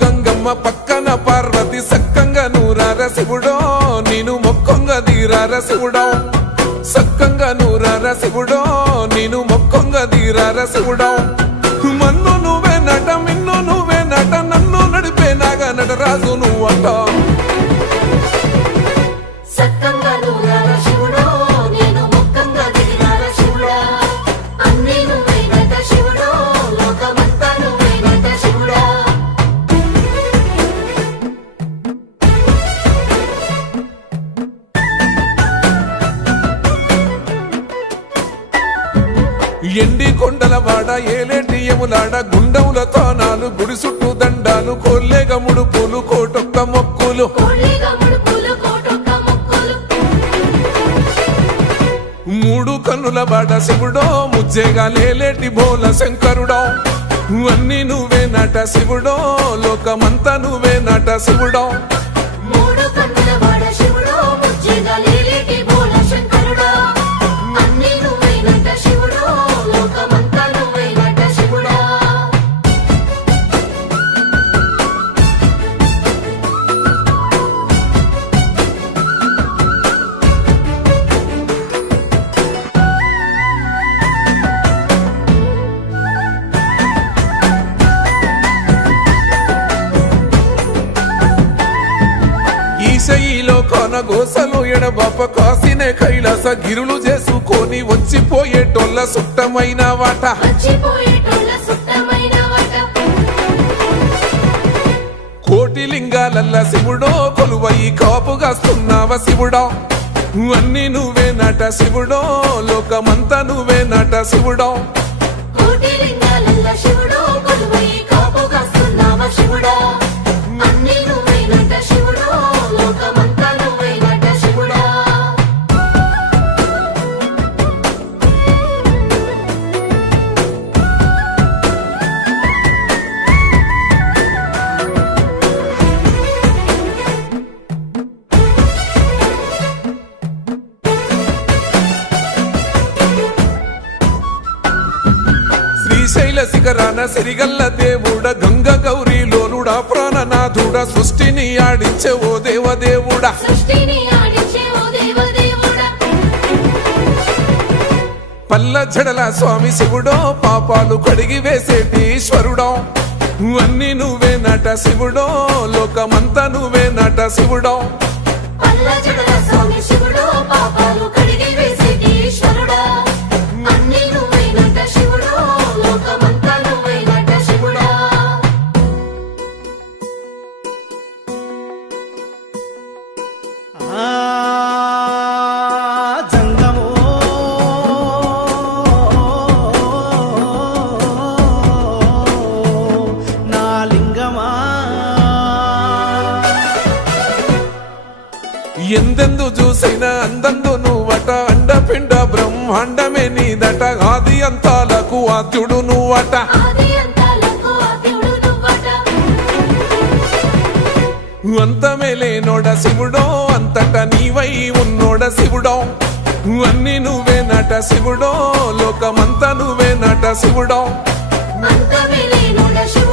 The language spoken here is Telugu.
గంగమ్మ పక్కన పార్వతి సక్కంగా నూరార శివుడో నేను మొక్కంగా దీరార శివుడో సక్కంగా నూరార శివుడో నేను మొక్కంగా దీరార శివుడో మన్ను నువ్వే నట మిన్ను నువ్వే నట నన్ను నడిపే నాగా నటరాజు నువ్వట సక్కంగా నూరార శివుడో నేను మొక్కంగా దిగిరార శివుడా అన్నీ నువ్వే నట శివుడో లోకమంతా నువ్వే నట శివుడా ఎండి కొండల వాడ ఏలేటి యములాడ గుండముల తానాలు గుడి చుట్టూ దండాలు కోల్లేగ ముడుపులు కోటొక్క మొక్కులు మూడు కన్నుల బాట శివుడో ముజ్జేగా లేలేటి బోల శంకరుడో అన్నీ నువ్వే నట శివుడో లోకమంతా నువ్వే నట శివుడో మూడు కన్నుల వాడ శివుడో ముజ్జేగా లేలేటి బోల శంకరుడా అన్నీ నువ్వే నట శివుడో లోకమంతా నువ్వే నట శివుడా ఈశయిలో కొన గోసలు ఎడబాప కాసినే కైలాస గిరులు చేసుకొని వచ్చిపోయేటోళ్ళ సుట్టమైన వాట వచ్చిపోయేటోళ్ళ సుట్టమైన వాట కోటి లింగాలల్ల శివుడో కొలువై కాపుగాస్తున్నావ శివుడో అన్నీ నువ్వే నట శివుడో లోకమంతా నువ్వే నట శివుడో కోటి లింగాలల్ల శివుడో కొలువై కాపుగాస్తున్నావ శివుడా అన్నీ నువ్వే నట శివుడో లోకమంతా నువ్వే నట శివుడా శ్రీశైల శిఖరాన సిరిగల్ల దేవుడ గంగ గౌరీ లోలుడా ప్రాణనాథుడ సృష్టిని ఆడించే ఓ దేవదేవుడా సృష్టిని ఆడించే ఓ దేవదేవుడా పల్ల జడల స్వామి శివుడో పాపాలు కడిగి వేసేటి ఈశ్వరుడో అన్నీ నువ్వే నట శివుడో లోకమంతా నువ్వే నట శివుడో పల్ల జడల స్వామి శివుడో పాపాలు కడిగి వేసేటి ఈశ్వరుడా అన్నీ నువ్వే నట శివుడో లోకమంతా నువ్వే నట శివుడా జంగమో నా లింగమా ఎందెందు చూసైనా అందందు నువ్వట అండపిండ బ్రహ్మాండమే నీదట ఆది అంతాలకు ఆద్యుడు నువ్వట ఆది అంతాలకు ఆద్యుడు నువ్వట అంతమే లేనోడ శివుడో అంతట నీవై ఉన్నోడ శివుడో అన్నీ నువ్వే నట శివుడో లోకమంతా నువ్వే నట శివుడో అంతమే లేనోడ శివుడో